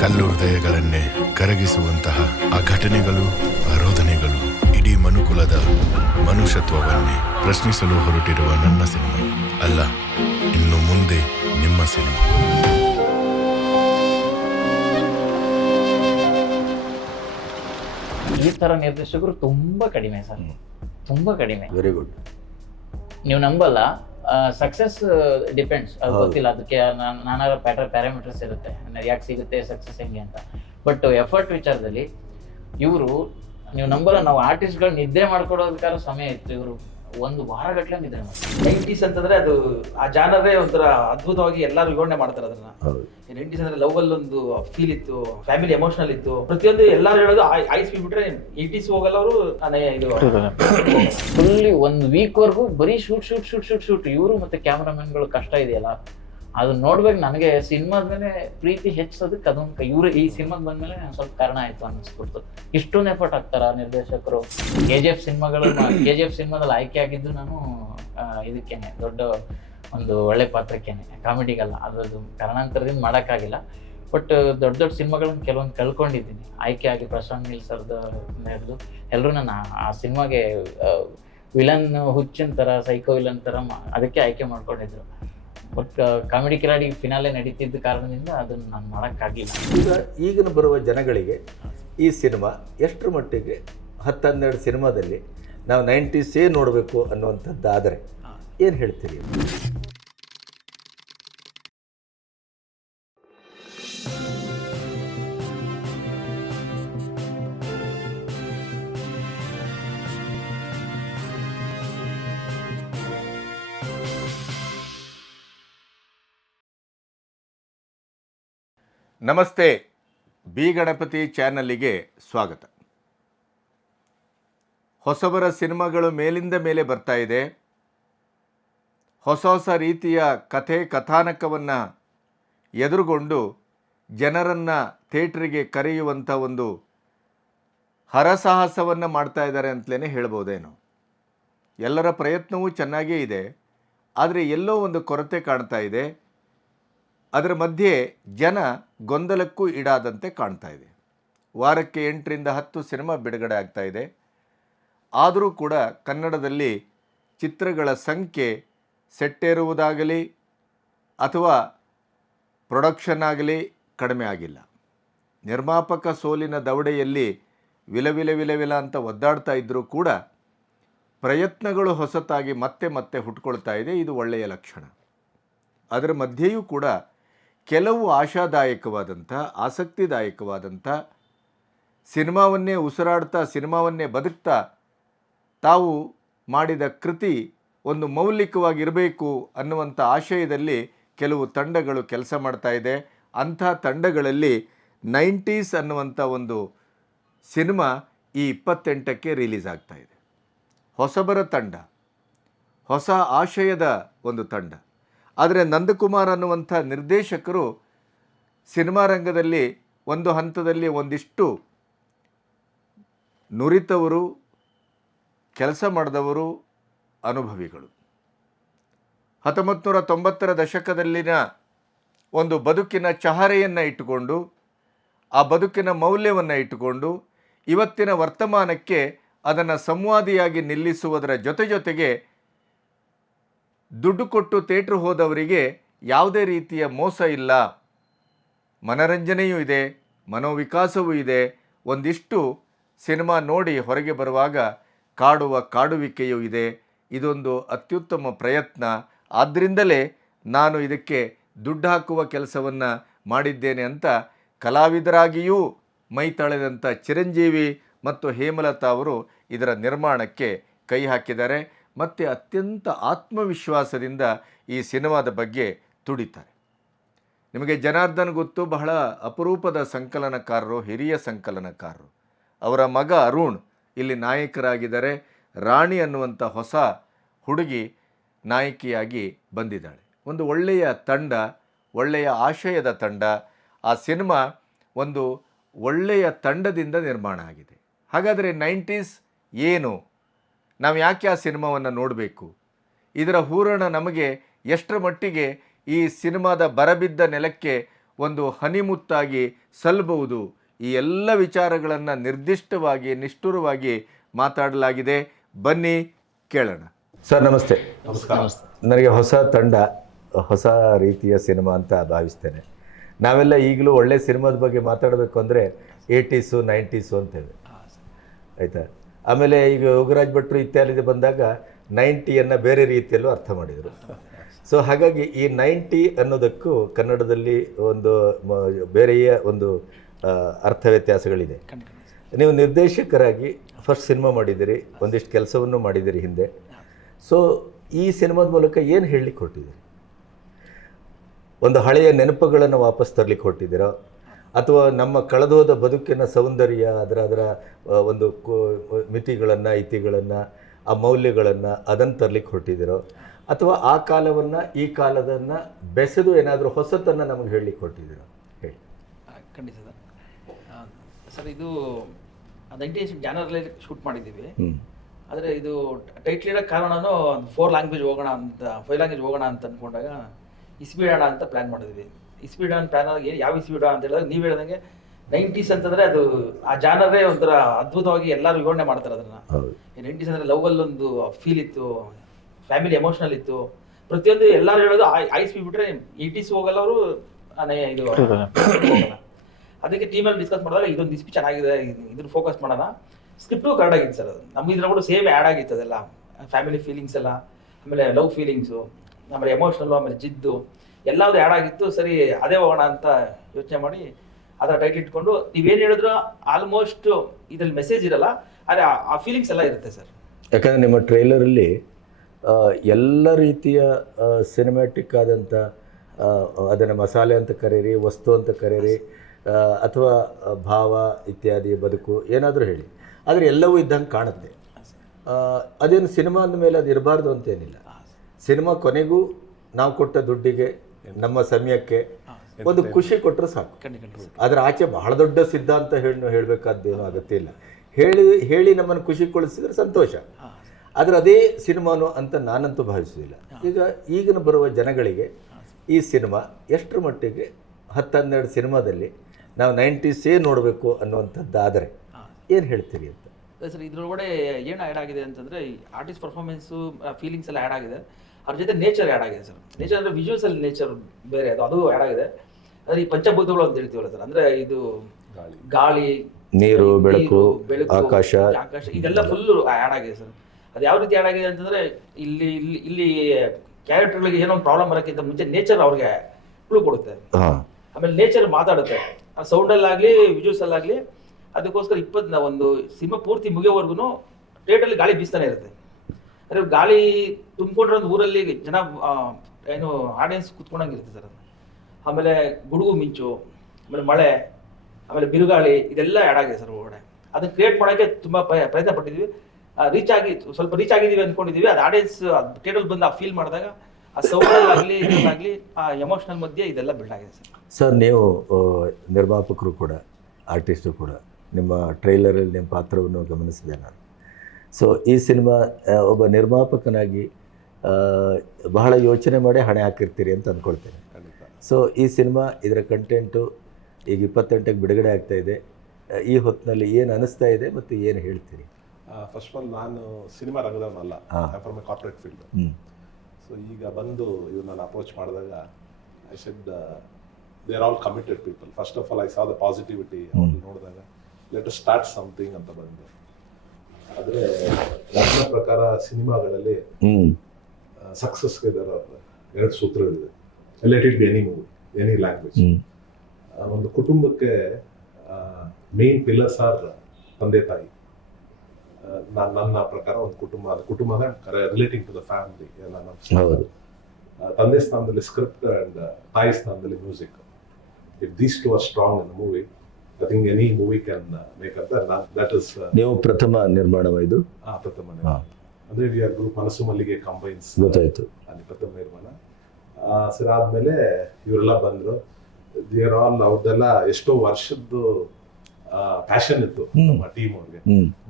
ಕಲ್ಲು ಹೃದಯಗಳನ್ನೇ ಕರಗಿಸುವಂತಹ ಆ ಘಟನೆಗಳು ಆರೋಧನೆಗಳು ಇಡೀ ಮನುಕುಲದ ಮನುಷ್ಯತ್ವವನ್ನೇ ಪ್ರಶ್ನಿಸಲು ಹೊರಟಿರುವ ನನ್ನ ಸಿನಿಮಾ. ಅಲ್ಲ ಇನ್ನು ಮುಂದೆ ನಿಮ್ಮ ಸಿನಿಮಾ. ಈ ತರ ನಿರ್ದೇಶಕರು ತುಂಬಾ ಕಡಿಮೆ ಸರ್. ತುಂಬಾ ಕಡಿಮೆ. ವೆರಿ ಗುಡ್ ನೀವು ನಂಬಲ್ಲ ಸಕ್ಸಸ್ ಡಿಪೆಂಡ್ಸ್ ಅದು ಗೊತ್ತಿಲ್ಲ. ಅದಕ್ಕೆ ನಾನಾ ಪ್ಯಾಟರ್ ಪ್ಯಾರಾಮೀಟರ್ಸ್ ಇರುತ್ತೆ. ಯಾಕೆ ಸಿಗುತ್ತೆ ಸಕ್ಸಸ್ ಹೆಂಗೆ ಅಂತ. ಬಟ್ ಎಫರ್ಟ್ ವಿಚಾರದಲ್ಲಿ ಇವರು ನೀವು ನಂಬಲ್ಲ ನಾವು ಆರ್ಟಿಸ್ಟ್ಗಳು ನಿದ್ದೆ ಮಾಡ್ಕೊಡೋದಕ್ಕಾರ ಸಮಯ ಇತ್ತು ಇವರು. ಒಂದು ವಾರಗಟ್ಲೆ ನಿದ್ರೆ ನೈಂಟೀಸ್ ಅಂತಂದ್ರೆ ಅದು ಆ ಜಾನರೇ ಒಂಥರ ಅದ್ಭುತವಾಗಿ ಎಲ್ಲರೂ ವಿವರಣೆ ಮಾಡ್ತಾರೆ ಅದನ್ನ. ನೈಂಟೀಸ್ ಅಂದ್ರೆ ಲವ್ ಅಲ್ಲಿ ಒಂದು ಫೀಲ್ ಇತ್ತು ಫ್ಯಾಮಿಲಿ ಎಮೋಷನಲ್ ಇತ್ತು. ಪ್ರತಿಯೊಂದು ಎಲ್ಲರೂ ಹೇಳೋದು ಐ ಸ್ಪೀಡ್ ಬಿಟ್ರೆ ಏಯ್ಟೀಸ್ ಹೋಗಲ್ಲ ಅವರು ನಾನೇ ಇದು ಫುಲ್ಲಿ ಒಂದು ವೀಕ್ ವರ್ಗೂ ಬರೀ shoot shoot shoot shoot shoot ಇವರು ಮತ್ತೆ ಕ್ಯಾಮ್ರಾಮನ್ಗಳು ಕಷ್ಟ ಇದೆಯಲ್ಲ? ಅದು ನೋಡ್ಬೇಕು ನನಗೆ ಸಿನಿಮಾದ ಮೇಲೆ ಪ್ರೀತಿ ಹೆಚ್ಚಿಸೋದಕ್ಕೆ ಅದೊಂದು ಇವರು ಈ ಸಿನಿಮಾಗೆ ಬಂದ್ಮೇಲೆ ಸ್ವಲ್ಪ ಕಾರಣ ಆಯ್ತು ಅನ್ನಿಸ್ಬಿಡ್ತು. ಇಷ್ಟೊಂದು ಎಫರ್ಟ್ ಹಾಕ್ತಾರ ನಿರ್ದೇಶಕರು? ಕೆ ಜಿ ಎಫ್ ಸಿನಿಮಾಗಳು ಕೆ ಜಿ ಎಫ್ ಸಿನಿಮಾದಲ್ಲಿ ಆಯ್ಕೆ ಆಗಿದ್ದು ನಾನು ಇದಕ್ಕೇನೆ, ದೊಡ್ಡ ಒಂದು ಒಳ್ಳೆ ಪಾತ್ರಕ್ಕೇನೆ, ಕಾಮಿಡಿಗಲ್ಲ. ಅದ್ರದ್ದು ಕಾರಣಾಂತರದಿಂದ ಮಾಡೋಕ್ಕಾಗಿಲ್ಲ. ಬಟ್ ದೊಡ್ಡ ದೊಡ್ಡ ಸಿನಿಮಾಗಳನ್ನ ಕೆಲವೊಂದು ಕಳ್ಕೊಂಡಿದ್ದೀನಿ. ಆಯ್ಕೆ ಆಗಿ ಪ್ರಶಾಂತ್ ನೀಲ್ ಸರ್ದು ಹಿಡಿದು ಎಲ್ಲರೂ ನಾನು ಆ ಸಿನಿಮಾಗೆ ವಿಲನ್ ಹುಚ್ಚಿನ ಥರ ಸೈಕೋ ವಿಲನ್ ಥರ ಅದಕ್ಕೆ ಆಯ್ಕೆ ಮಾಡ್ಕೊಂಡಿದ್ರು. ಬಟ್ ಕಾಮಿಡಿ ಕಿರಾಡಿ ಫಿನಾಲೆ ನಡೀತಿದ್ದ ಕಾರಣದಿಂದ ಅದನ್ನು ನಾನು ಮಾಡೋಕ್ಕಾಗಲಿಲ್ಲ. ಈಗ ಈಗಿನ ಬರುವ ಜನಗಳಿಗೆ ಈ ಸಿನಿಮಾ ಎಷ್ಟರ ಮಟ್ಟಿಗೆ ಹತ್ತನ್ನೆರಡು ಸಿನಿಮಾದಲ್ಲಿ ನಾವು ನೈಂಟೀಸೇ ನೋಡಬೇಕು ಅನ್ನುವಂಥದ್ದಾದರೆ ಏನು ಹೇಳ್ತೀರಿ? ನಮಸ್ತೆ, ಬಿ ಗಣಪತಿ ಚಾನಲ್ಲಿಗೆ ಸ್ವಾಗತ. ಹೊಸಬರ ಸಿನಿಮಾಗಳು ಮೇಲಿಂದ ಮೇಲೆ ಬರ್ತಾ ಇದೆ. ಹೊಸ ಹೊಸ ರೀತಿಯ ಕಥೆ ಕಥಾನಕವನ್ನು ಎದುರುಗೊಂಡು ಜನರನ್ನು ಥಿಯೇಟ್ರಿಗೆ ಕರೆಯುವಂಥ ಒಂದು ಹರಸಾಹಸವನ್ನು ಮಾಡ್ತಾ ಇದ್ದಾರೆ ಅಂತಲೇ ಹೇಳ್ಬೋದೇನು. ಎಲ್ಲರ ಪ್ರಯತ್ನವೂ ಚೆನ್ನಾಗೇ ಇದೆ. ಆದರೆ ಎಲ್ಲೋ ಒಂದು ಕೊರತೆ ಕಾಣ್ತಾ ಇದೆ. ಅದರ ಮಧ್ಯೆ ಜನ ಗೊಂದಲಕ್ಕೂ ಈಡಾದಂತೆ ಕಾಣ್ತಾ ಇದೆ. ವಾರಕ್ಕೆ ಎಂಟರಿಂದ ಹತ್ತು ಸಿನಿಮಾ ಬಿಡುಗಡೆ ಆಗ್ತಾ ಇದೆ. ಆದರೂ ಕೂಡ ಕನ್ನಡದಲ್ಲಿ ಚಿತ್ರಗಳ ಸಂಖ್ಯೆ ಸೆಟ್ಟೇರುವುದಾಗಲಿ ಅಥವಾ ಪ್ರೊಡಕ್ಷನ್ ಆಗಲಿ ಕಡಿಮೆ ಆಗಿಲ್ಲ. ನಿರ್ಮಾಪಕ ಸೋಲಿನ ದವಡೆಯಲ್ಲಿ ವಿಲವಿಲ ವಿಲವಿಲ ಅಂತ ಒದ್ದಾಡ್ತಾ ಇದ್ದರೂ ಕೂಡ ಪ್ರಯತ್ನಗಳು ಹೊಸತಾಗಿ ಮತ್ತೆ ಮತ್ತೆ ಹುಟ್ಕೊಳ್ತಾ ಇದೆ. ಇದು ಒಳ್ಳೆಯ ಲಕ್ಷಣ. ಅದರ ಮಧ್ಯೆಯೂ ಕೂಡ ಕೆಲವು ಆಶಾದಾಯಕವಾದಂಥ, ಆಸಕ್ತಿದಾಯಕವಾದಂಥ ಸಿನಿಮಾವನ್ನೇ ಉಸಿರಾಡ್ತಾ, ಸಿನಿಮಾವನ್ನೇ ಬದುಕ್ತಾ ತಾವು ಮಾಡಿದ ಕೃತಿ ಒಂದು ಮೌಲಿಕವಾಗಿರಬೇಕು ಅನ್ನುವಂಥ ಆಶಯದಲ್ಲಿ ಕೆಲವು ತಂಡಗಳು ಕೆಲಸ ಮಾಡ್ತಾ ಇದೆ. ಅಂಥ ತಂಡಗಳಲ್ಲಿ ನೈಂಟೀಸ್ ಅನ್ನುವಂಥ ಒಂದು ಸಿನಿಮಾ ಈ ಇಪ್ಪತ್ತೆಂಟಕ್ಕೆ ರಿಲೀಸ್ ಆಗ್ತಾ ಇದೆ. ಹೊಸಬರ ತಂಡ, ಹೊಸ ಆಶಯದ ಒಂದು ತಂಡ. ಆದರೆ ನಂದಕುಮಾರ್ ಅನ್ನುವಂಥ ನಿರ್ದೇಶಕರು ಸಿನಿಮಾ ರಂಗದಲ್ಲಿ ಒಂದು ಹಂತದಲ್ಲಿ ಒಂದಿಷ್ಟು ನುರಿತವರು, ಕೆಲಸ ಮಾಡಿದವರು ಅನುಭವಿಗಳು. ಹತ್ತೊಂಬತ್ತು ನೂರ ತೊಂಬತ್ತರ ದಶಕದಲ್ಲಿನ ಒಂದು ಬದುಕಿನ ಚಹರೆಯನ್ನು ಇಟ್ಟುಕೊಂಡು, ಆ ಬದುಕಿನ ಮೌಲ್ಯವನ್ನು ಇಟ್ಟುಕೊಂಡು, ಇವತ್ತಿನ ವರ್ತಮಾನಕ್ಕೆ ಅದನ್ನು ಸಂವಾದಿಯಾಗಿ ನಿಲ್ಲಿಸುವುದರ ಜೊತೆ ಜೊತೆಗೆ ದುಡ್ಡು ಕೊಟ್ಟು ಥೇಟ್ರ್ ಹೋದವರಿಗೆ ಯಾವುದೇ ರೀತಿಯ ಮೋಸ ಇಲ್ಲ. ಮನರಂಜನೆಯೂ ಇದೆ, ಮನೋವಿಕಾಸವೂ ಇದೆ. ಒಂದಿಷ್ಟು ಸಿನಿಮಾ ನೋಡಿ ಹೊರಗೆ ಬರುವಾಗ ಕಾಡುವ ಕಾಡುವಿಕೆಯೂ ಇದೆ. ಇದೊಂದು ಅತ್ಯುತ್ತಮ ಪ್ರಯತ್ನ. ಆದ್ದರಿಂದಲೇ ನಾನು ಇದಕ್ಕೆ ದುಡ್ಡು ಹಾಕುವ ಕೆಲಸವನ್ನು ಮಾಡಿದ್ದೇನೆ ಅಂತ ಕಲಾವಿದರಾಗಿಯೂ ಮೈ ತಳೆದಂಥ ಚಿರಂಜೀವಿ ಮತ್ತು ಹೇಮಲತಾ ಅವರು ಇದರ ನಿರ್ಮಾಣಕ್ಕೆ ಕೈ ಹಾಕಿದ್ದಾರೆ. ಮತ್ತು ಅತ್ಯಂತ ಆತ್ಮವಿಶ್ವಾಸದಿಂದ ಈ ಸಿನಿಮಾದ ಬಗ್ಗೆ ತುಡಿತಾರೆ. ನಿಮಗೆ ಜನಾರ್ದನ್ ಗೊತ್ತು, ಬಹಳ ಅಪರೂಪದ ಸಂಕಲನಕಾರರು, ಹಿರಿಯ ಸಂಕಲನಕಾರರು. ಅವರ ಮಗ ಅರುಣ್ ಇಲ್ಲಿ ನಾಯಕರಾಗಿದ್ದಾರೆ. ರಾಣಿ ಅನ್ನುವಂಥ ಹೊಸ ಹುಡುಗಿ ನಾಯಕಿಯಾಗಿ ಬಂದಿದ್ದಾಳೆ. ಒಂದು ಒಳ್ಳೆಯ ತಂಡ, ಒಳ್ಳೆಯ ಆಶಯದ ತಂಡ. ಆ ಸಿನಿಮಾ ಒಂದು ಒಳ್ಳೆಯ ತಂಡದಿಂದ ನಿರ್ಮಾಣ ಆಗಿದೆ. ಹಾಗಾದರೆ ನೈಂಟೀಸ್ ಏನು? ನಾವು ಯಾಕೆ ಆ ಸಿನಿಮಾವನ್ನು ನೋಡಬೇಕು? ಇದರ ಹೂರಣ ನಮಗೆ ಎಷ್ಟರ ಮಟ್ಟಿಗೆ ಈ ಸಿನಿಮಾದ ಬರಬಿದ್ದ ನೆಲಕ್ಕೆ ಒಂದು ಹನಿಮುತ್ತಾಗಿ ಸಲ್ಲಬಹುದು ಈ ಎಲ್ಲ ವಿಚಾರಗಳನ್ನು ನಿರ್ದಿಷ್ಟವಾಗಿ ನಿಷ್ಠುರವಾಗಿ ಮಾತಾಡಲಾಗಿದೆ. ಬನ್ನಿ ಕೇಳೋಣ. ಸರ್ ನಮಸ್ತೆ. ನಮಸ್ಕಾರ. ನನಗೆ ಹೊಸ ತಂಡ ಹೊಸ ರೀತಿಯ ಸಿನಿಮಾ ಅಂತ ಭಾವಿಸ್ತೇನೆ. ನಾವೆಲ್ಲ ಈಗಲೂ ಒಳ್ಳೆ ಸಿನಿಮಾದ ಬಗ್ಗೆ ಮಾತಾಡಬೇಕು ಅಂದರೆ ಏಯ್ಟೀಸು ನೈಂಟೀಸು ಅಂತೇವೆ ಆಯಿತಾ? ಆಮೇಲೆ ಈಗ ಯೋಗರಾಜ್ ಭಟ್ರು ಇತ್ಯಾದಿ ಬಂದಾಗ ನೈಂಟಿಯನ್ನು ಬೇರೆ ರೀತಿಯಲ್ಲೂ ಅರ್ಥ ಮಾಡಿದರು. ಸೊ ಹಾಗಾಗಿ ಈ ನೈಂಟಿ ಅನ್ನೋದಕ್ಕೂ ಕನ್ನಡದಲ್ಲಿ ಒಂದು ಬೇರೆಯ ಒಂದು ಅರ್ಥ ವ್ಯತ್ಯಾಸಗಳಿದೆ. ನೀವು ನಿರ್ದೇಶಕರಾಗಿ ಫಸ್ಟ್ ಸಿನಿಮಾ ಮಾಡಿದ್ದೀರಿ, ಒಂದಿಷ್ಟು ಕೆಲಸವನ್ನು ಮಾಡಿದ್ದೀರಿ ಹಿಂದೆ. ಸೊ ಈ ಸಿನಿಮಾದ ಮೂಲಕ ಏನು ಹೇಳಲಿಕ್ಕೆ ಹೊರಟಿದ್ದೀರಿ? ಒಂದು ಹಳೆಯ ನೆನಪುಗಳನ್ನು ವಾಪಸ್ ತರಲಿಕ್ಕೆ ಹೊರಟಿದ್ದೀರಾ? ಅಥವಾ ನಮ್ಮ ಕಳೆದೋದ ಬದುಕಿನ ಸೌಂದರ್ಯ ಅದರ ಅದರ ಒಂದು ಕು- ಮಿತಿಗಳನ್ನು ಇತಿಗಳನ್ನು ಆ ಮೌಲ್ಯಗಳನ್ನು ಅದನ್ನು ತರಲಿಕ್ಕೆ ಹೊರಟಿದ್ದೀರೋ ಅಥವಾ ಆ ಕಾಲವನ್ನು ಈ ಕಾಲದನ್ನು ಬೆಸೆದು ಏನಾದರೂ ಹೊಸತನ್ನು ನಮಗೆ ಹೇಳಲಿಕ್ಕೆ ಹೊರಟಿದ್ದೀರೋ ಹೇಳಿ. ಖಂಡಿತ. ಸರ್ ಇದು ಅದಕ್ಕೆ ಜಾನರಲ್ಲಿ ಶೂಟ್ ಮಾಡಿದ್ದೀವಿ. ಆದರೆ ಇದು ಟೈಟ್ಲ್ ಇಡೋ ಕಾರಣನೂ ಫೋರ್ ಲ್ಯಾಂಗ್ವೇಜ್ ಹೋಗೋಣ ಅಂತ ಫೈವ್ ಲ್ಯಾಂಗ್ವೇಜ್ ಹೋಗೋಣ ಅಂತ ಅಂದ್ಕೊಂಡಾಗ ಇಸ್ಬಿಡೋಣ ಅಂತ ಪ್ಲ್ಯಾನ್ ಮಾಡಿದ್ವಿ ಅಂತ ಪ್ಲ್ಯಾನ್ ಆದಾಗ ಯಾವ ಇಸ್ಪೀಡಾ ಅಂತ ಹೇಳಿದಾಗ ನೀವು ಹೇಳ್ದಂಗೆ ನೈಂಟೀಸ್ ಅಂತಂದ್ರೆ ಅದು ಆ ಜಾನರೇ ಒಂಥರ ಅದ್ಭುತವಾಗಿ ಎಲ್ಲರೂ ವಿವರಣೆ ಮಾಡ್ತಾರೆ ಅದನ್ನ. ನೈಂಟೀಸ್ ಅಂದ್ರೆ ಲವ್ ಅಲ್ಲಿ ಒಂದು ಫೀಲ್ ಇತ್ತು ಫ್ಯಾಮಿಲಿ ಎಮೋಷನಲ್ ಇತ್ತು. ಪ್ರತಿಯೊಂದು ಎಲ್ಲರೂ ಹೇಳೋದು ಐಸ್ ಬಿಟ್ರೆ ಏಟೀಸ್ ಹೋಗಲ್ಲ ಅವರು ಇದು. ಅದಕ್ಕೆ ಟೀಮಲ್ಲಿ ಡಿಸ್ಕಸ್ ಮಾಡಿದಾಗ ಇದೊಂದು ಇಸ್ಪಿ ಚೆನ್ನಾಗಿದೆ ಇದನ್ನ ಇದ್ರ ಫೋಕಸ್ ಮಾಡೋಣ ಸ್ಕ್ರಿಪ್ಟು ಕರೆಕ್ಟ್ ಆಗಿತ್ತು ಸರ್ ಅದು. ನಮ್ಮ ಇದ್ರ ಕೂಡ ಸೇಮ್ ಆ್ಯಡ್ ಆಗಿತ್ತು ಅದೆಲ್ಲ. ಫ್ಯಾಮಿಲಿ ಫೀಲಿಂಗ್ಸ್ ಎಲ್ಲ ಆಮೇಲೆ ಲವ್ ಫೀಲಿಂಗ್ಸು ಆಮೇಲೆ ಎಮೋಷ್ನಲ್ಲು ಆಮೇಲೆ ಜಿದ್ದು. ಎಲ್ಲದು ಆ್ಯಡ್ ಆಗಿತ್ತು ಸರಿ ಅದೇ ಹೋಗೋಣ ಅಂತ ಯೋಚನೆ ಮಾಡಿ ಅದರ ಟೈಟ್ ಇಟ್ಕೊಂಡು ನೀವೇನು ಹೇಳಿದ್ರು ಆಲ್ಮೋಸ್ಟ್ ಇದ್ರಲ್ಲಿ ಮೆಸೇಜ್ ಇರಲ್ಲ ಆದರೆ ಆ- ಫೀಲಿಂಗ್ಸ್ ಎಲ್ಲ ಇರುತ್ತೆ ಸರ್ ಯಾಕಂದರೆ ನಿಮ್ಮ ಟ್ರೈಲರಲ್ಲಿ ಎಲ್ಲ ರೀತಿಯ ಸಿನಿಮ್ಯಾಟಿಕ್ ಆದಂಥ ಅದನ್ನು ಮಸಾಲೆ ಅಂತ ಕರೀರಿ ವಸ್ತು ಅಂತ ಕರೀರಿ ಅಥವಾ ಭಾವ ಇತ್ಯಾದಿ ಬದುಕು ಏನಾದರೂ ಹೇಳಿ. ಆದರೆ ಎಲ್ಲವೂ ಇದ್ದಂಗೆ ಕಾಣುತ್ತೆ. ಅದೇನು ಸಿನಿಮಾ ಅಂದಮೇಲೆ ಅದು ಇರಬಾರ್ದು ಅಂತೇನಿಲ್ಲ ಸಿನಿಮಾ ಕೊನೆಗೂ ನಾವು ಕೊಟ್ಟ ದುಡ್ಡಿಗೆ ನಮ್ಮ ಸಮಯಕ್ಕೆ ಒಂದು ಖುಷಿ ಕೊಟ್ಟರೆ ಸಾಕು. ಅದರ ಆಚೆ ಬಹಳ ದೊಡ್ಡ ಸಿದ್ಧಾಂತ ಹೇಳಿ ಹೇಳಬೇಕಾದ್ದೇನು ಅಗತ್ಯ ಇಲ್ಲ. ಹೇಳಿ ಹೇಳಿ ನಮ್ಮನ್ನು ಖುಷಿ ಖುಷಿಗೊಳಿಸಿದ್ರೆ ಸಂತೋಷ. ಆದರೆ ಅದೇ ಸಿನಿಮಾನು ಅಂತ ನಾನಂತೂ ಭಾವಿಸುವುದಿಲ್ಲ. ಈಗ ಈಗಿನ ಬರುವ ಜನಗಳಿಗೆ ಈ ಸಿನಿಮಾ ಎಷ್ಟರ ಮಟ್ಟಿಗೆ ಹತ್ತನ್ನೆರಡು ಸಿನಿಮಾದಲ್ಲಿ ನಾವು ನೈಂಟೀಸೇ ನೋಡಬೇಕು ಅನ್ನುವಂಥದ್ದಾದರೆ ಏನು ಹೇಳ್ತೀರಿ ಅಂತ? ಸರ್ ಇದ್ರೊಳಗಡೆ ಏನು ಆ್ಯಡ್ ಆಗಿದೆ ಅಂತಂದರೆ ಆರ್ಟಿಸ್ಟ್ ಪರ್ಫಾರ್ಮೆನ್ಸು ಫೀಲಿಂಗ್ಸ್ ಎಲ್ಲ ಆ್ಯಡ್ ಆಗಿದೆ. ಅದ್ರ ಜೊತೆ ನೇಚರ್ ಆ್ಯಡ್ ಆಗಿದೆ ಸರ್ ನೇಚರ್ ಅಂದರೆ ವಿಜುವಲ್ಸ್ ಅಲ್ಲಿ ನೇಚರ್ ಬೇರೆ ಅದು ಅದು ಆ್ಯಡ್ ಆಗಿದೆ. ಅಂದ್ರೆ ಈ ಪಂಚಭೂತಗಳು ಅಂತ ಹೇಳ್ತೀವಲ್ಲ ಸರ್ ಅಂದ್ರೆ ಇದು ಗಾಳಿ. ನೀರು, ಬೆಳಕು, ಬೆಳಕು ಆಕಾಶ. ಆಕಾಶ ಇದೆಲ್ಲ ಫುಲ್ ಆ್ಯಡ್ ಆಗಿದೆ ಸರ್ ಅದು ಯಾವ ರೀತಿ ಆ್ಯಡ್ ಆಗಿದೆ ಅಂತಂದ್ರೆ ಇಲ್ಲಿ ಇಲ್ಲಿ ಇಲ್ಲಿ ಕ್ಯಾರೆಕ್ಟರ್ಗಳಿಗೆ ಏನೋ ಒಂದು ಪ್ರಾಬ್ಲಮ್ ಬರೋಕ್ಕಿಂತ ಮುಂಚೆ ನೇಚರ್ ಅವ್ರಿಗೆ ಕ್ಲೂ ಕೊಡುತ್ತೆ. ಆಮೇಲೆ ನೇಚರ್ ಮಾತಾಡುತ್ತೆ. ಆ ಸೌಂಡ್ ಸೌಂಡಲ್ಲಾಗಲಿ ವಿಜುವಲ್ಸಲ್ಲಾಗಲಿ ಅದಕ್ಕೋಸ್ಕರ ಇಪ್ಪತ್ತು ಒಂದು ಸಿನಿಮಾ ಪೂರ್ತಿ ಮುಗಿಯೋವರೆಗೂ ಥಿಯೇಟ್ರಲ್ಲಿ ಗಾಳಿ ಬೀಸ್ತಾನೆ ಇರುತ್ತೆ. ಅಂದರೆ ಗಾಳಿ ತುಂಬಿಕೊಂಡಿರೋ ಊರಲ್ಲಿ ಜನ ಏನು ಆಡಿಯನ್ಸ್ ಕುತ್ಕೊಂಡಂಗಿರುತ್ತೆ ಸರ್ ಅದು. ಆಮೇಲೆ ಗುಡುಗು ಮಿಂಚು, ಆಮೇಲೆ ಮಳೆ, ಆಮೇಲೆ ಬಿರುಗಾಳಿ, ಇದೆಲ್ಲ ಆ್ಯಡ್ ಆಗಿದೆ ಸರ್ ಒಳಗಡೆ. ಅದನ್ನು ಕ್ರಿಯೇಟ್ ಮಾಡೋಕ್ಕೆ ತುಂಬ ಪ್ರಯತ್ನ ಪಟ್ಟಿದ್ವಿ. ರೀಚ್ ಆಗಿ, ಸ್ವಲ್ಪ ರೀಚ್ ಆಗಿದ್ದೀವಿ ಅಂದ್ಕೊಂಡಿದ್ದೀವಿ ಅದು ಆಡಿಯನ್ಸ್ ಥಿಯೇಟರ್ ಬಂದು ಆ ಫೀಲ್ ಮಾಡಿದಾಗ, ಆ ಸೌಂಡಲ್ಲಾಗಲಿ ಇದರಲ್ಲಾಗಲಿ ಆ ಎಮೋಷನಲ್ ಮಧ್ಯೆ ಇದೆಲ್ಲ ಬಿಲ್ಡ್ ಆಗಿದೆ ಸರ್. ಸರ್, ನೀವು ನಿರ್ಮಾಪಕರು ಕೂಡ ಆರ್ಟಿಸ್ಟು ಕೂಡ, ನಿಮ್ಮ ಟ್ರೈಲರಲ್ಲಿ ನಿಮ್ಮ ಪಾತ್ರವನ್ನು ಗಮನಿಸಿದೆ ನಾನು. ಸೊ ಈ ಸಿನಿಮಾ ಒಬ್ಬ ನಿರ್ಮಾಪಕನಾಗಿ ಬಹಳ ಯೋಚನೆ ಮಾಡಿ ಹಣೆ ಹಾಕಿರ್ತೀರಿ ಅಂತ ಅಂದ್ಕೊಳ್ತೇನೆ ಸೊ ಈ ಸಿನಿಮಾ ಇದರ ಕಂಟೆಂಟು ಈಗ ಇಪ್ಪತ್ತೆಂಟಕ್ಕೆ ಬಿಡುಗಡೆ ಆಗ್ತಾ ಇದೆ. ಈ ಹೊತ್ತಿನಲ್ಲಿ ಏನು ಅನಿಸ್ತಾ ಇದೆ ಮತ್ತು ಏನು ಹೇಳ್ತೀರಿ? ಫಸ್ಟ್ ಆಫ್ ಆಲ್ ನಾನು ಸಿನಿಮಾ ರಂಗದವನಲ್ಲ. From a corporate field so ಈಗ ಬಂದು ಇವ್ರನ್ನ ಅಪ್ರೋಚ್ ಮಾಡಿದಾಗ I said they are all committed people first of all I saw the positivity ಅವ್ರು ನೋಡಿದಾಗ ಲೆಟ್ ಸ್ಟಾರ್ಟ್ ಸಮಥಿಂಗ್ ಅಂತ ಬಂದು. ಆದರೆ ನನ್ನ ಪ್ರಕಾರ ಸಿನಿಮಾಗಳಲ್ಲಿ ಸಕ್ಸಸ್ಗೆ ಇದರ ಎರಡು ಸೂತ್ರಗಳಿದೆ. Let it be any movie any language ಒಂದು ಕುಟುಂಬಕ್ಕೆ ಮೇನ್ ಪಿಲ್ಲರ್ಸ್ ಆರ್ ತಂದೆ ತಾಯಿ. ನಾನು ನನ್ನ ಪ್ರಕಾರ ಒಂದು ಕುಟುಂಬ ಅದು ಕುಟುಂಬ ಅಂದ್ರೆ ರಿಲೇಟಿಂಗ್ ಟು ದ ಫ್ಯಾಮಿಲಿ ಹೌದು. ತಂದೆ ಸ್ಥಾನದಲ್ಲಿ ಸ್ಕ್ರಿಪ್ಟ್ ಅಂಡ್ ತಾಯಿ ಸ್ಥಾನದಲ್ಲಿ music if these two are strong in movie I think any movie can make ಅಂತ ದಟ್ ಇಸ್ ನೀವು ಪ್ರಥಮ ನಿರ್ಮಾಣ ಇದು? ಆ ಪ್ರಥಮ ಹಾ. ಅಂದ್ರೆ ಆರ್ ಗ್ರೂಪ್ ಮನಸ್ಸು ಮಲ್ಲಿಗೆ ಕಂಬೈನ್ಸ್ ಗೊತ್ತಾಯ್ತು. ಅಲ್ಲಿ ಪ್ರಥಮ ನಿರ್ಮಾಣ. ಸರ್ ಆದ್ಮೇಲೆ ಇವರೆಲ್ಲ ಬಂದ್ರು. ದೇರ್ ಆಲ್ ಅವ್ರದ್ದೆಲ್ಲ ಎಷ್ಟೋ ವರ್ಷದ್ದು ಪ್ಯಾಷನ್ ಇತ್ತು. ನಮ್ಮ ಟೀಮ್ ಅವ್ರಿಗೆ.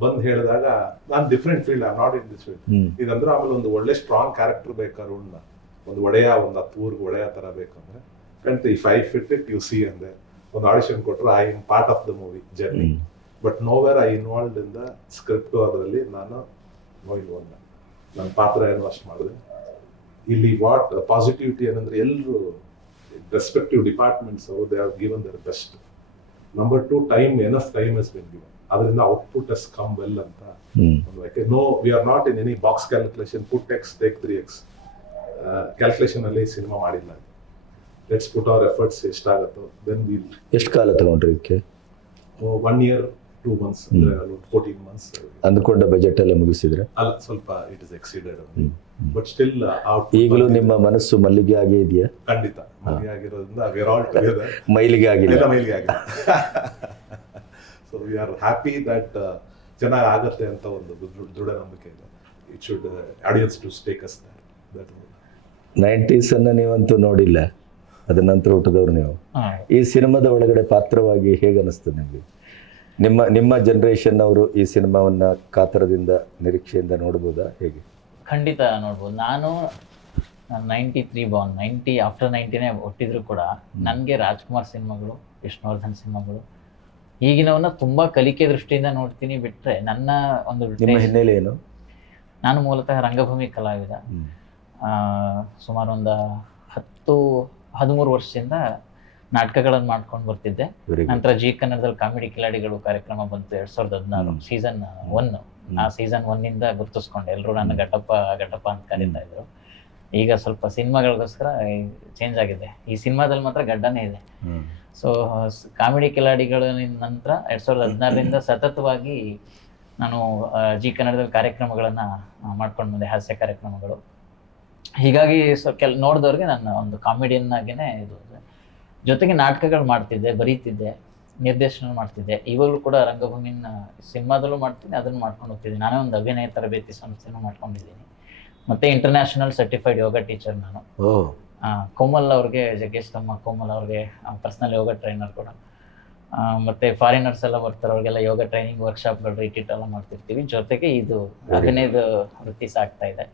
ಬಂದು ಹೇಳಿದಾಗ ನಾನು different field I not in this field ಇದಂದ್ರೆ ಆಮೇಲೆ ಒಂದು ಒಳ್ಳೆ ಸ್ಟ್ರಾಂಗ್ ಕ್ಯಾರೆಕ್ಟರ್ ಬೇಕಾದ್ರೆ ಒಂದು ಒಡೆಯ ಒಂದು ಹತ್ತು ಊರ್ಗೆ ಒಡೆಯ ತರ ಬೇಕಂದ್ರೆ. ಕಂತ if I fit it you see ಅಂದೆ. ಒಂದು ಆಡಿಷನ್ ಕೊಟ್ಟರು I am part of the movie journey but nowhere I involved in the script ಅದರಲ್ಲಿ ನಾನು ನೋ ಇನ್ವಾಲ್ವ್ ನನ್ನ ಪಾತ್ರ ಏನು ಅಷ್ಟು ಮಾಡಿದೆ. ಇಲ್ಲಿ ವಾಟ್ ಪಾಸಿಟಿವಿಟಿ ಏನಂದ್ರೆ ಎಲ್ಲರೂ respective departments they have given their best number two time enough time is been given ಅದರಿಂದ ಔಟ್ಪುಟ್ ಎಸ್ ಕಮ್ ವೆಲ್ ಅಂತ ಒಂದು ಯಾಕೆ no we are not in any box calculation put X take three X calculation ಅಲ್ಲಿ ಸಿನಿಮಾ ಮಾಡಿಲ್ಲ. Let's put our efforts ಎಷ್ಟಾಗುತ್ತೋ then will ಎಷ್ಟು ಕಾಲ ತಗೊಂಡ್ರಿ ಇದಕ್ಕೆ? ಒನ್ ಇಯರ್ ಟೂ ಮಂತ್ಸ್ ಅಂದರೆ ಫೋರ್ಟೀನ್ ಮಂತ್ಸ್ ಅಂದ್ಕೊಂಡ ಬಜೆಟ್ ಎಲ್ಲ ಮುಗಿಸಿದ್ರೆ? ಅಲ್ಲ ಸ್ವಲ್ಪ it is exceeded but still ಈಗಲೂ ನಿಮ್ಮ ಮನಸ್ಸು ಮಲ್ಲಿಗೆ ಆಗೇ ಇದೆಯಾ? ಖಂಡಿತ ಮಲ್ಲಿಗೆ ಆಗಿರೋದ್ರಿಂದ ಆಲ್ ಟುಗೆದರ್ ಮೈಲಿಗೆ ಆಗಿದೆ ಮೈಲಿಗೆ ಆಗಿದೆ so we are happy that ಚೆನ್ನಾಗಿ ಆಗುತ್ತೆ ಅಂತ ಒಂದು ದೃಢ- ನಂಬಿಕೆ ಇದೆ. It should audience to stake us that ನೈಂಟೀಸನ್ನು ನೀವಂತೂ ನೋಡಿಲ್ಲ. ಅದ ನಂತರ ಹುಟ್ಟಿದವ್ರು ನೀವು. ಈ ಸಿನಿಮಾದ ಒಳಗಡೆ ಪಾತ್ರವಾಗಿ ಹೇಗೆ ಅನಿಸ್ತದೆ ನಿಮಗೆ? ನಿಮ್ಮ ನಿಮ್ಮ ಜನರೇಷನ್ ಅವರು ಈ ಸಿನಿಮಾವನ್ನ ಕಾತರದಿಂದ ನಿರೀಕ್ಷೆಯಿಂದ ನೋಡ್ಬೋದಾ? ಹೇಗೆ? ಖಂಡಿತ ನೋಡ್ಬೋದು. ನಾನು ninety three born ninety after ನೈಂಟಿನೇ ಹುಟ್ಟಿದ್ರು ಕೂಡ ನನಗೆ ರಾಜ್ಕುಮಾರ್ ಸಿನಿಮಾಗಳು ವಿಷ್ಣುವರ್ಧನ್ ಸಿನಿಮಾಗಳು ಈಗಿನವನ್ನ ತುಂಬ ಕಲಿಕೆ ದೃಷ್ಟಿಯಿಂದ ನೋಡ್ತೀನಿ ಬಿಟ್ಟರೆ ನನ್ನ ಒಂದು ಹಿನ್ನೆಲೆ ಏನು? ನಾನು ಮೂಲತಃ ರಂಗಭೂಮಿ ಕಲಾವಿದ. ಸುಮಾರು ಒಂದು ಹತ್ತು ಹದಿಮೂರು ವರ್ಷದಿಂದ ನಾಟಕಗಳನ್ನು ಮಾಡ್ಕೊಂಡು ಬರ್ತಿದ್ದೆ. ನಂತರ ಜಿ ಕನ್ನಡದಲ್ಲಿ ಕಾಮಿಡಿ ಕಿಲಾಡಿಗಳು ಕಾರ್ಯಕ್ರಮ ಬಂತು ಎರಡ್ ಸಾವಿರದ ಹದಿನಾರು. ಸೀಸನ್ ಒನ್ ಆ ಸೀಸನ್ ಒನ್ ಇಂದ ಗುರ್ತಿಸ್ಕೊಂಡೆ. ಎಲ್ಲರೂ ನನ್ನ ಘಟಪ್ಪ ಘಟಪ್ಪ ಅಂತ ಕರೀತಾ ಇದ್ರು. ಈಗ ಸ್ವಲ್ಪ ಸಿನಿಮಾಗಳಿಗೋಸ್ಕರ ಚೇಂಜ್ ಆಗಿದೆ. ಈ ಸಿನಿಮಾದಲ್ಲಿ ಮಾತ್ರ ಗಡ್ಡನೇ ಇದೆ. ಸೊ ಕಾಮಿಡಿ ಕಿಲಾಡಿಗಳ ನಂತರ ಎರಡ್ ಸಾವಿರದ ಹದಿನಾರರಿಂದ ಸತತವಾಗಿ ನಾನು ಜಿ ಕನ್ನಡದಲ್ಲಿ ಕಾರ್ಯಕ್ರಮಗಳನ್ನು ಮಾಡ್ಕೊಂಡು ಬಂದೆ ಹಾಸ್ಯ ಕಾರ್ಯಕ್ರಮಗಳು. ಹೀಗಾಗಿ ಸೊ ಕೆಲ ನೋಡಿದವ್ರಿಗೆ ನಾನು ಒಂದು ಕಾಮಿಡಿಯನ್ ಆಗಿನೇ ಇದು. ಜೊತೆಗೆ ನಾಟಕಗಳು ಮಾಡ್ತಿದ್ದೆ ಬರೀತಿದ್ದೆ ನಿರ್ದೇಶನ ಮಾಡ್ತಿದ್ದೆ. ಇವಾಗಲೂ ಕೂಡ ರಂಗಭೂಮಿನ ಸಿನಿಮಾದಲ್ಲೂ ಮಾಡ್ತೀನಿ ಅದನ್ನು ಮಾಡ್ಕೊಂಡು ಹೋಗ್ತಿದ್ದೀನಿ. ನಾನೇ ಒಂದು ಅಭಿನಯ ತರಬೇತಿ ಸಂಸ್ಥೆನೂ ಮಾಡ್ಕೊಂಡಿದ್ದೀನಿ. ಮತ್ತು ಇಂಟರ್ನ್ಯಾಷನಲ್ ಸರ್ಟಿಫೈಡ್ ಯೋಗ ಟೀಚರ್ ನಾನು. ಕೋಮಲ್ ಅವ್ರಿಗೆ ಜಗ್ಗೇಶ್ ತಮ್ಮ ಕೋಮಲ್ ಅವ್ರಿಗೆ ಪರ್ಸ್ನಲ್ ಯೋಗ ಟ್ರೈನರ್ ಕೂಡ. ಮತ್ತೆ ಫಾರಿನರ್ಸ್ ಎಲ್ಲ ಬರ್ತಾರೆ ಅವ್ರಿಗೆಲ್ಲ ಯೋಗ ಟ್ರೈನಿಂಗ್ ವರ್ಕ್ಶಾಪ್ಗಳು ರಿಟೀಟ್ ಎಲ್ಲ ಮಾಡ್ತಿರ್ತೀವಿ. ಜೊತೆಗೆ ಇದು ಅಭಿನಯದ ವೃತ್ತಿ ಸಾಕ್ತಾ ಇದೆ.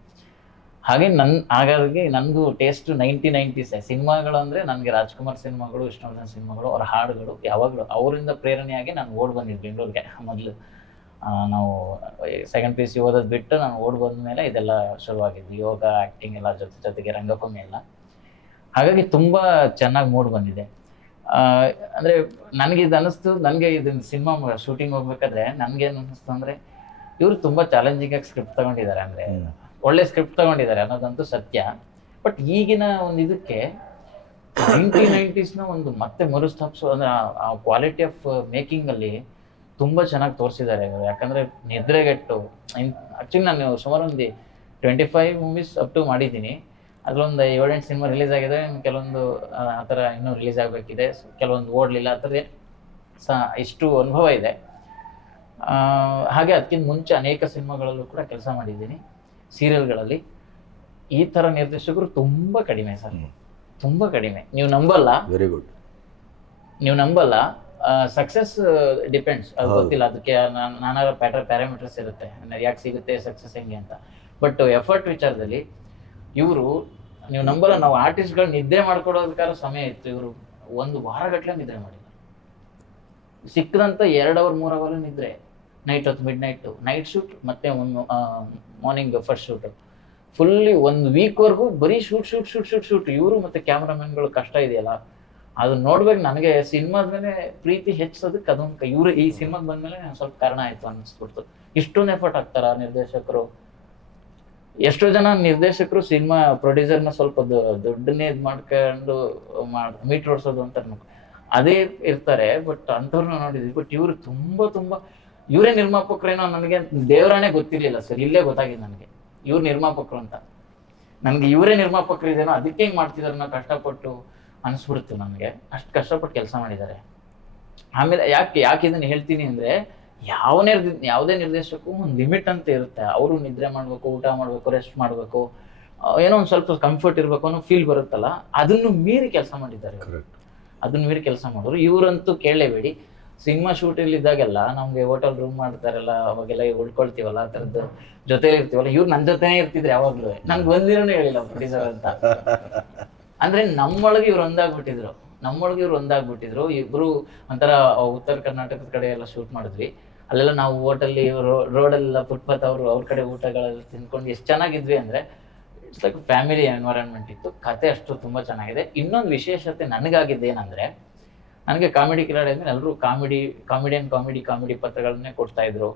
ಹಾಗೆ ನನ್ ಹಾಗಾಗಿ ನನಗೂ ಟೇಸ್ಟ್ ನೈಂಟಿ ನೈಂಟೀಸ್ ಸಿನಿಮಾಗಳು ಅಂದ್ರೆ ನನಗೆ ರಾಜ್ಕುಮಾರ್ ಸಿನಿಮಾಗಳು, ವಿಷ್ಣುವರ್ಧನ್ ಸಿನಿಮಾಗಳು, ಅವರ ಹಾಡುಗಳು ಯಾವಾಗಲೂ ಅವರಿಂದ ಪ್ರೇರಣೆಯಾಗಿ ನಾನು ಓಡ್ ಬಂದಿದ್ದು ಬೆಂಗಳೂರಿಗೆ ಮೊದಲು. ನಾವು ಸೆಕೆಂಡ್ ಪಿ ಯು ಸಿ ಓದೋದು ಬಿಟ್ಟು ನಾನು ಓಡ್ ಬಂದ ಮೇಲೆ ಇದೆಲ್ಲ ಶುರುವಾಗಿದ್ದು. ಯೋಗ ಆ್ಯಕ್ಟಿಂಗ್ ಎಲ್ಲ ಜೊತೆ ಜೊತೆಗೆ ರಂಗಭೂಮಿ ಎಲ್ಲ. ಹಾಗಾಗಿ ತುಂಬ ಚೆನ್ನಾಗಿ ಮೂಡ್ ಬಂದಿದೆ. ಅಂದರೆ ನನಗೆ ಇದು ಅನ್ನಿಸ್ತು, ನನಗೆ ಇದನ್ನ ಸಿನಿಮಾ ಶೂಟಿಂಗ್ ಹೋಗ್ಬೇಕಾದ್ರೆ ನನಗೇನು ಅನ್ನಿಸ್ತು ಅಂದ್ರೆ ಇವರು ತುಂಬಾ ಚಾಲೆಂಜಿಂಗ್ ಆಗಿ ಸ್ಕ್ರಿಪ್ಟ್ ತಗೊಂಡಿದ್ದಾರೆ ಅಂದ್ರೆ. ಒಳ್ಳೆ ಸ್ಕ್ರಿಪ್ಟ್ ತಗೊಂಡಿದ್ದಾರೆ ಅನ್ನೋದಂತೂ ಸತ್ಯ. ಬಟ್ ಈಗಿನ ಒಂದು ಇದಕ್ಕೆ ನೈಂಟಿ ನೈಂಟೀಸ್ನ ಒಂದು ಮತ್ತೆ ಮರುಸ್ಥಾಪಿಸೋ ಅಂದ್ರೆ ಆ ಕ್ವಾಲಿಟಿ ಆಫ್ ಮೇಕಿಂಗ್ ಅಲ್ಲಿ ತುಂಬಾ ಚೆನ್ನಾಗಿ ತೋರಿಸಿದ್ದಾರೆ ಯಾಕಂದ್ರೆ ನಿದ್ರೆಗೆಟ್ಟು ಆ್ಯಕ್ಚುಲಿ ನಾನು ಸುಮಾರು ಒಂದು twenty five movies up to ಮಾಡಿದ್ದೀನಿ ಅದ್ರೊಂದು ಏಳೆಂಟು ಸಿನಿಮಾ ರಿಲೀಸ್ ಆಗಿದೆ, ಕೆಲವೊಂದು, ಆ ಥರ ಇನ್ನೂ ರಿಲೀಸ್ ಆಗಬೇಕಿದೆ. ಕೆಲವೊಂದು ಓಡಲಿಲ್ಲ, ಆ ಥರದ್ದು ಸ, ಇಷ್ಟು ಅನುಭವ ಇದೆ. ಹಾಗೆ ಅದಕ್ಕಿಂತ ಮುಂಚೆ ಅನೇಕ ಸಿನಿಮಾಗಳಲ್ಲೂ ಕೂಡ ಕೆಲಸ ಮಾಡಿದ್ದೀನಿ. ಸೀರಿಯಲ್ಗಳಲ್ಲಿ ಈ ಥರ ನಿರ್ದೇಶಕರು ತುಂಬ ಕಡಿಮೆ ಸರ್. ತುಂಬಾ ತುಂಬ ಕಡಿಮೆ. ನೀವು ನಂಬಲ್ಲ? ವೆರಿ ಗುಡ್ ನೀವು ನಂಬಲ್ಲ? ಸಕ್ಸಸ್ ಡಿಪೆಂಡ್ಸ್ ಅದು ಗೊತ್ತಿಲ್ಲ. ಅದಕ್ಕೆ ನಾನಾ ಪ್ಯಾಟರ್ ಪ್ಯಾರಾಮೀಟರ್ಸ್ ಇರುತ್ತೆ. ಯಾಕೆ ಸಿಗುತ್ತೆ ಸಕ್ಸಸ್ ಹೆಂಗೆ ಅಂತ. ಬಟ್ ಎಫರ್ಟ್ ವಿಚಾರದಲ್ಲಿ ಇವರು ನೀವು ನಂಬಲ್ಲ. ನಾವು ಆರ್ಟಿಸ್ಟ್ಗಳು ನಿದ್ದೆ ಮಾಡ್ಕೊಡೋದಕ್ಕಾರ ಸಮಯ ಇತ್ತು. ಇವರು ಒಂದು ವಾರಗಟ್ಟಲೆ ನಿದ್ರೆ ಮಾಡಿದ್ರು. ಸಿಕ್ಕದಂತ ಎರಡು ಅವರ್ ಮೂರು ಅವರ್ ನಿದ್ರೆ. ನೈಟ್ ಹೊತ್ತು ಮಿಡ್ ನೈಟು ನೈಟ್ ಶೂಟ್ ಮತ್ತೆ ಮಾರ್ನಿಂಗ್ ಫಸ್ಟ್ ಶೂಟು ಫುಲ್ಲಿ ಒಂದು ವೀಕ್ವರೆಗೂ ಬರೀ shoot shoot shoot shoot shoot ಇವರು ಮತ್ತೆ ಕ್ಯಾಮ್ರಾಮನ್ಗಳು ಕಷ್ಟ ಇದೆಯಲ್ಲ? ಅದನ್ನ ನೋಡ್ಬೇಕು ನನಗೆ. ಸಿನಿಮಾದ ಮೇಲೆ ಪ್ರೀತಿ ಹೆಚ್ಚೋದಕ್ಕೆ ಅದೊಂದು ಇವರು ಈ ಸಿನಿಮಾಗೆ ಬಂದ್ಮೇಲೆ ಸ್ವಲ್ಪ ಕಾರಣ ಆಯಿತು ಅನ್ನಿಸ್ಬಿಡ್ತು. ಇಷ್ಟೊಂದು ಎಫರ್ಟ್ ಹಾಕ್ತಾರ ನಿರ್ದೇಶಕರು? ಎಷ್ಟೋ ಜನ ನಿರ್ದೇಶಕರು ಸಿನಿಮಾ ಪ್ರೊಡ್ಯೂಸರ್ನ ಸ್ವಲ್ಪ ದುಡ್ಡನ್ನೇ ಇದು ಮಾಡ್ಕೊಂಡು ಮೀಟ್ ಓಡಿಸೋದು ಅಂತ ಅದೇ ಇರ್ತಾರೆ, ಬಟ್ ಅಂಥವ್ರನ್ನ ನೋಡಿದ್ವಿ. ಬಟ್ ಇವರು ತುಂಬ, ತುಂಬಾ ಇವರೇ ನಿರ್ಮಾಪಕರೇನೋ ನನಗೆ ದೇವರಾಣೆ ಗೊತ್ತಿರಲಿಲ್ಲ ಸರ್ ಇಲ್ಲೇ ಗೊತ್ತಾಗಿದೆ ನನಗೆ. ಇವ್ರು ನಿರ್ಮಾಪಕರು ಅಂತ. ನನಗೆ ಇವರೇ ನಿರ್ಮಾಪಕರು ಇದೇನೋ ಅದಕ್ಕೆ ಹಿಂಗೆ ಮಾಡ್ತಿದಾರೆ ನಾವು ಕಷ್ಟಪಟ್ಟು ಅನಿಸ್ಬಿಡ್ತು ನನಗೆ. ಅಷ್ಟು ಕಷ್ಟಪಟ್ಟು ಕೆಲಸ ಮಾಡಿದ್ದಾರೆ. ಆಮೇಲೆ ಯಾಕೆ ಯಾಕೆ ಇದನ್ನು ಹೇಳ್ತೀನಿ ಅಂದ್ರೆ ಯಾವ ನಿರ್ದ ಯಾವುದೇ ನಿರ್ದೇಶಕ್ಕೂ ಒಂದು ಲಿಮಿಟ್ ಅಂತ ಇರುತ್ತೆ. ಅವರು ನಿದ್ರೆ ಮಾಡಬೇಕು ಊಟ ಮಾಡಬೇಕು ರೆಸ್ಟ್ ಮಾಡಬೇಕು ಏನೋ ಒಂದು ಸ್ವಲ್ಪ ಕಂಫರ್ಟ್ ಇರಬೇಕು ಅನ್ನೋ ಫೀಲ್ ಬರುತ್ತಲ್ಲ ಅದನ್ನು ಮೀರಿ ಕೆಲಸ ಮಾಡಿದ್ದಾರೆ ಅದನ್ನ ಮೀರಿ ಕೆಲಸ ಮಾಡೋರು. ಇವರಂತೂ ಕೇಳಲೇಬೇಡಿ. ಸಿನಿಮಾ ಶೂಟಲ್ಲಿ ಇದ್ದಾಗೆಲ್ಲ ನಮ್ಗೆ ಹೋಟೆಲ್ ರೂಮ್ ಮಾಡ್ತಾರಲ್ಲ, ಅವಾಗೆಲ್ಲ ಉಳ್ಕೊಳ್ತೀವಲ್ಲ, ಆ ಥರದ್ದು ಜೊತೆ ಇರ್ತೀವಲ್ಲ. ಇವ್ರು ನನ್ನ ಜೊತೆನೇ ಇರ್ತಿದ್ರು ಯಾವಾಗ್ಲೂ. ನಂಗೆ ಒಂದಿನೂ ಹೇಳಿಲ್ಲ ಪ್ರೊಡ್ಯೂಸರ್ ಅಂತ. ಅಂದ್ರೆ ನಮ್ಮೊಳಗೆ ಇವ್ರು ಒಂದಾಗ್ಬಿಟ್ಟಿದ್ರು. ನಮ್ಮೊಳಗೆ ಇವ್ರು ಒಂದಾಗ್ಬಿಟ್ಟಿದ್ರು. ಇಬ್ರು ಒಂಥರ ಉತ್ತರ ಕರ್ನಾಟಕದ ಕಡೆ ಎಲ್ಲ ಶೂಟ್ ಮಾಡಿದ್ವಿ. ಅಲ್ಲೆಲ್ಲ ನಾವು ಹೋಟೆಲ್ಲಿ ರೋಡಲ್ಲೆಲ್ಲ ಫುಟ್ಪಾತ್ ಅವರು, ಅವ್ರ ಕಡೆ ಊಟಗಳೆಲ್ಲ ತಿನ್ಕೊಂಡು ಎಷ್ಟು ಚೆನ್ನಾಗಿದ್ವಿ ಅಂದ್ರೆ ಇಟ್ಸ್ ಲೈಕ್ ಫ್ಯಾಮಿಲಿ ಎನ್ವೈರನ್ಮೆಂಟ್ ಇತ್ತು. ಕತೆ ಅಷ್ಟು ತುಂಬಾ ಚೆನ್ನಾಗಿದೆ. ಇನ್ನೊಂದು ವಿಶೇಷತೆ ನನಗಾಗಿದ್ದು ಏನಂದ್ರೆ ನನಗೆ ಕಾಮಿಡಿ ಕಿಲಾಡಿ ಅಂದ್ರೆ ಎಲ್ಲರೂ ಕಾಮಿಡಿ ಕಾಮಿಡಿಯನ್ ಕಾಮಿಡಿ ಕಾಮಿಡಿ ಪತ್ರಗಳನ್ನೇ ಕೊಡ್ತಾ ಇದ್ರು.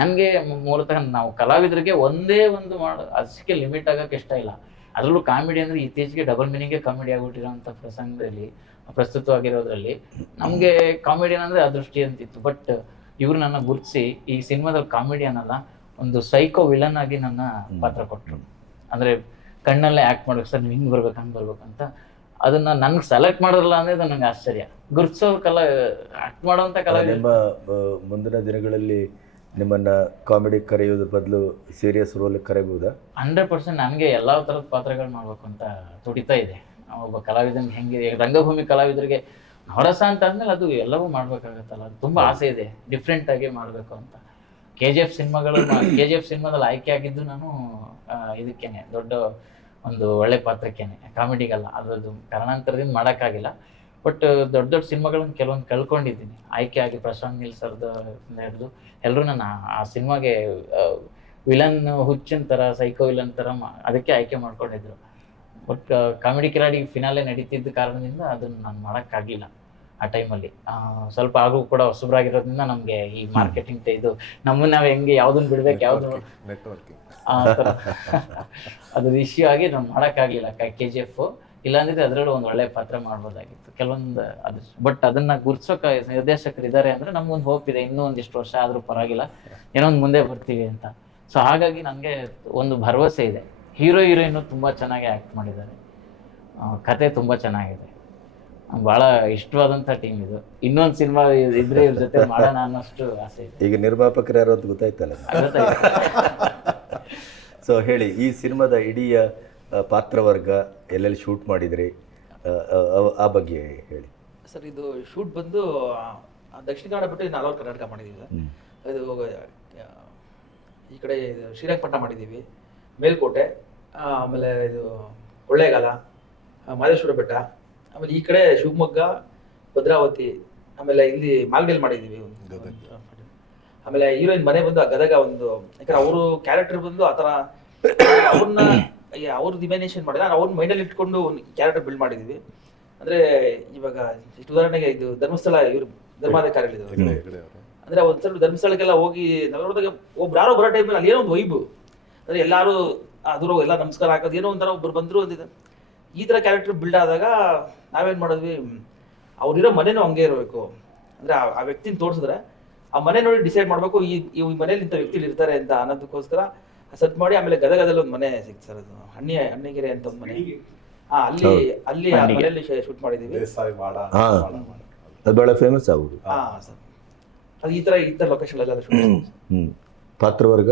ನನಗೆ ಮೂಲತಃ ನಾವು ಕಲಾವಿದರಿಗೆ ಒಂದೇ ಒಂದು ಮಾಡ ಅದಕ್ಕೆ ಲಿಮಿಟ್ ಆಗಕ್ಕೆ ಇಷ್ಟ ಇಲ್ಲ. ಅದರಲ್ಲೂ ಕಾಮಿಡಿ ಅಂದ್ರೆ ಇತ್ತೀಚೆಗೆ ಡಬಲ್ ಮೀನಿಂಗೇ ಕಾಮಿಡಿ ಆಗಿಬಿಟ್ಟಿರೋಂಥ ಪ್ರಸಂಗದಲ್ಲಿ ಪ್ರಸ್ತುತವಾಗಿರೋದ್ರಲ್ಲಿ ನಮಗೆ ಕಾಮಿಡಿಯನ್ ಅಂದ್ರೆ ಅದೃಷ್ಟಿ ದೃಷ್ಟಿ ಅಂತಿತ್ತು. ಬಟ್ ಇವ್ರು ನನ್ನ ಗುರುತಿಸಿ ಈ ಸಿನಿಮಾದಲ್ಲಿ ಕಾಮಿಡಿಯನ್ ಅಲ್ಲ ಒಂದು ಸೈಕೋ ವಿಲನ್ ಆಗಿ ನನ್ನ ಪಾತ್ರ ಕೊಟ್ಟರು ಅಂದ್ರೆ ಕಣ್ಣಲ್ಲೇ ಆಕ್ಟ್ ಮಾಡ್ಬೇಕು ಸರ್ ನೀವು ಹಿಂಗೆ ಬರ್ಬೇಕು ಹಂಗೆ ಬರ್ಬೇಕಂತ ಅದನ್ನ ನನ್ಗೆ ಸೆಲೆಕ್ಟ್ ಮಾಡಿದ್ರಲ್ಲ ಅಂದ್ರೆ ಅದು ನಂಗೆ ಆಶ್ಚರ್ಯ. ಗುರುತಿಸೋ ಕಲಾ ಆಕ್ಟ್ ಮಾಡೋಂಥ ಕಲಾ ನಿಮ್ಮ ಮುಂದಿನ ದಿನಗಳಲ್ಲಿ ನಿಮ್ಮನ್ನ ಕಾಮಿಡಿ ಕರೆಯೋದ್ರ ಬದಲು ಸೀರಿಯಸ್ ರೋಲ್ ಕರೆಯಬಹುದಾ? ಹಂಡ್ರೆಡ್ ಪರ್ಸೆಂಟ್ ನನಗೆ ಎಲ್ಲ ಥರದ ಪಾತ್ರಗಳು ಮಾಡಬೇಕು ಅಂತ ತುಡಿತಾ ಇದೆ. ಒಬ್ಬ ಕಲಾವಿದನ ಹೆಂಗೆ ರಂಗಭೂಮಿ ಕಲಾವಿದರಿಗೆ ಹೊರಸ ಅಂತ ಅಂದ್ಮೇಲೆ ಅದು ಎಲ್ಲವೂ ಮಾಡ್ಬೇಕಾಗತ್ತಲ್ಲ. ಅದು ತುಂಬಾ ಆಸೆ ಇದೆ. ಡಿಫ್ರೆಂಟ್ ಆಗಿ ಮಾಡಬೇಕು ಅಂತ. ಕೆ ಜಿ ಎಫ್ ಸಿನಿಮಾಗಳು ಕೆ ಜಿ ಎಫ್ ಸಿನಿಮಾದಲ್ಲಿ ಆಯ್ಕೆ ಆಗಿದ್ದು ನಾನು ಇದಕ್ಕೇನೆ. ದೊಡ್ಡ ಒಂದು ಒಳ್ಳೆ ಪಾತ್ರಕ್ಕೇನೆ. ಕಾಮಿಡಿಗಲ್ಲ ಅದರದ್ದು ಕಾರಣಾಂತರದಿಂದ ಮಾಡೋಕ್ಕಾಗಿಲ್ಲ. ಬಟ್ ದೊಡ್ಡ ದೊಡ್ಡ ಸಿನಿಮಾಗಳನ್ನ ಕೆಲವೊಂದು ಕಳ್ಕೊಂಡಿದ್ದೀನಿ. ಆಯ್ಕೆ ಆಗಿ ಪ್ರಶಾಂತ್ ನೀಲ್ ಸರ್ದು ಹಿಡಿದು ಎಲ್ಲರೂ ನಾನು ಆ ಸಿನಿಮಾಗೆ ವಿಲನ್ ಹುಚ್ಚಿನ ಥರ ಸೈಕೋ ವಿಲನ್ ಥರ ಅದಕ್ಕೆ ಆಯ್ಕೆ ಮಾಡ್ಕೊಂಡಿದ್ರು. ಬಟ್ ಕಾಮಿಡಿ ಕಿರಾಡಿ ಫಿನಾಲೆ ನಡೀತಿದ್ದ ಕಾರಣದಿಂದ ಅದನ್ನು ನಾನು ಮಾಡೋಕ್ಕಾಗಲಿಲ್ಲ ಆ ಟೈಮಲ್ಲಿ. ಸ್ವಲ್ಪ ಆಗೂ ಕೂಡ ಹೊಸಬ್ರಾಗಿರೋದ್ರಿಂದ ನಮಗೆ ಈ ಮಾರ್ಕೆಟಿಂಗ್ ಇದು ನಮ್ಮನ್ನ ನಾವು ಹೆಂಗೆ ಯಾವ್ದನ್ನ ಬಿಡ್ಬೇಕು ಯಾವ್ದು ಅದು ಇಶ್ಯೂ ಆಗಿ ನಾವು ಮಾಡೋಕ್ಕಾಗಲಿಲ್ಲ ಕೆ ಜಿ ಎಫ್ ಇಲ್ಲಾಂದ್ರೆ ಅದರಲ್ಲೂ ಒಂದು ಒಳ್ಳೆ ಪಾತ್ರ ಮಾಡ್ಬೋದಾಗಿತ್ತು. ಕೆಲವೊಂದು ಅದು. ಬಟ್ ಅದನ್ನ ಗುರ್ಸೋಕ ನಿರ್ದೇಶಕರು ಇದ್ದಾರೆ ಅಂದ್ರೆ ನಮ್ಗೊಂದು ಹೋಪ್ ಇದೆ ಇನ್ನೂ ಒಂದಿಷ್ಟು ವರ್ಷ ಆದ್ರೂ ಪರವಾಗಿಲ್ಲ. ಏನೋ ಒಂದು ಮುಂದೆ ಬರ್ತೀವಿ ಅಂತ. ಸೊ ಹಾಗಾಗಿ ನನಗೆ ಒಂದು ಭರವಸೆ ಇದೆ. ಹೀರೋ ಹೀರೋಯಿನ್ ತುಂಬಾ ಚೆನ್ನಾಗಿ ಆ್ಯಕ್ಟ್ ಮಾಡಿದ್ದಾರೆ. ಕತೆ ತುಂಬಾ ಚೆನ್ನಾಗಿದೆ. ನಂಗ್ ಬಹಳ ಇಷ್ಟವಾದಂತ ಟೀಮ್ ಇದು. ಇನ್ನೊಂದು ಸಿನಿಮಾ ಇದ್ರೆ ಇವ್ರ ಜೊತೆ ಮಾಡೋಣ ಅನ್ನೋಷ್ಟು ಆಸೆ ಇದೆ. ಈಗ ನಿರ್ಮಾಪಕರು ಯಾರು ಅಂತ ಗೊತ್ತಾಯ್ತಲ್ಲ? ಗೊತ್ತಾಯ್ತು. ಸೊ ಹೇಳಿ ಈ ಸಿನಿಮಾದ ಇಡೀ ಪಾತ್ರವರ್ಗ ಎಲ್ಲೆಲ್ಲಿ ಶೂಟ್ ಮಾಡಿದ್ರಿ? ಆ, ಬಗ್ಗೆ ಹೇಳಿ. ಸರ್ ಇದು ಶೂಟ್ ಬಂದು ಆ, ದಕ್ಷಿಣ ಕನ್ನಡ ಬಿಟ್ಟು ನಾಲ್ವರು ಕರ್ನಾಟಕ ಮಾಡಿದ್ದೀವಿ ಸರ್ ಇದು ಈ ಕಡೆ ಇದು ಶ್ರೀರಂಗಪಟ್ಟಣ ಮಾಡಿದ್ದೀವಿ ಮೇಲ್ಕೋಟೆ ಆಮೇಲೆ ಇದು ಒಳ್ಳೇಗಾಲ ಮಹದೇಶ್ವರ ಬೆಟ್ಟ. ಆಮೇಲೆ ಈ ಕಡೆ ಶಿವಮೊಗ್ಗ ಭದ್ರಾವತಿ ಆಮೇಲೆ ಇಲ್ಲಿ ಮಾಗಡಿಯಲ್ಲಿ ಮಾಡಿದ್ದೀವಿ ಆಮೇಲೆ ಹೀರೋಯಿನ್ ಮನೆ ಬಂದು ಆ ಗದಗ ಒಂದು ಯಾಕಂದ್ರೆ ಅವರು ಕ್ಯಾರೆಕ್ಟರ್ ಬಂದು ಆ ಥರ ಅವ್ರನ್ನ ಅವ್ರದ್ದು ಇಮ್ಯಾನೇಷನ್ ಮಾಡಿದ್ರೆ ಅವ್ರ ಮೈಂಡಲ್ಲಿ ಇಟ್ಕೊಂಡು ಒಂದು ಕ್ಯಾರೆಕ್ಟರ್ ಬಿಲ್ಡ್ ಮಾಡಿದ್ದೀವಿ. ಅಂದ್ರೆ ಇವಾಗ ಇಷ್ಟು ಉದಾಹರಣೆಗೆ ಇದು ಧರ್ಮಸ್ಥಳ ಇವರು ಧರ್ಮಾಧಿಕಾರಿಗಳಿದ್ರು ಅಂದ್ರೆ ಒಂದ್ ಸ್ವಲ್ಪ ಧರ್ಮಸ್ಥಳಕ್ಕೆಲ್ಲ ಹೋಗಿ ನಗರದಾಗ ಒಬ್ರು ಯಾರೋ ಬರೋ ಟೈಮಲ್ಲಿ ಅಲ್ಲಿ ಏನೋ ಒಂದು ವೈಬು ಅಂದ್ರೆ ಎಲ್ಲಾರು ಅದ್ರ ಎಲ್ಲ ನಮಸ್ಕಾರ ಹಾಕೋದು ಏನೋ ಒಂಥರ ಒಬ್ರು ಬಂದ್ರು ಅಂದಿದೆ. ಈ ತರ ಕ್ಯಾರೆಕ್ಟರ್ ಬಿಲ್ಡ್ ಆದಾಗ ನಾವೇನ್ ಮಾಡಿದ್ವಿ? ಅವ್ರಿರೋ ಮನೆನೂ ಹಂಗೆ ಇರಬೇಕು. ಅಂದ್ರೆ ಆ- ಆ ವ್ಯಕ್ತಿನ ತೋರಿಸಿದ್ರೆ ಆ ಮನೆ ನೋಡಿ ಡಿಸೈಡ್ ಮಾಡ್ಬೇಕು ಈ ಈ ಮನೇಲಿ ಇಂಥ ವ್ಯಕ್ತಿಲಿ ಇರ್ತಾರೆ ಅಂತ ಅನ್ನೋದಕ್ಕೋಸ್ಕರ ಸರ್ಚ್ ಮಾಡಿ ಆಮೇಲೆ ಗದಗದಲ್ಲಿ ಒಂದು ಮನೆ ಸಿಕ್ತು ಸರ್ ಅದು. ಹಣ್ಣಿ ಹಣ್ಣಿಗೆರೆ ಅಂತ ಒಂದು ಮನೆ. ಹಾ ಅಲ್ಲಿ ಅಲ್ಲಿ ಆ ಮನೆಯಲ್ಲಿ ಶೂಟ್ ಮಾಡಿದೀವಿ. ದೇಸಾಯಿ ಮಾಡ ಹಾ. ಮಾಡ. ಮಾಡ ಅದು ಭಾಳ ಫೇಮಸ್ ಅವರು ಹಾ ಸರ್. ಅದು ಈ ತರ ಈ ತರ ಲೊಕೇಶನ್ ಎಲ್ಲ ಶೂಟ್ ಪಾತ್ರವರ್ಗ?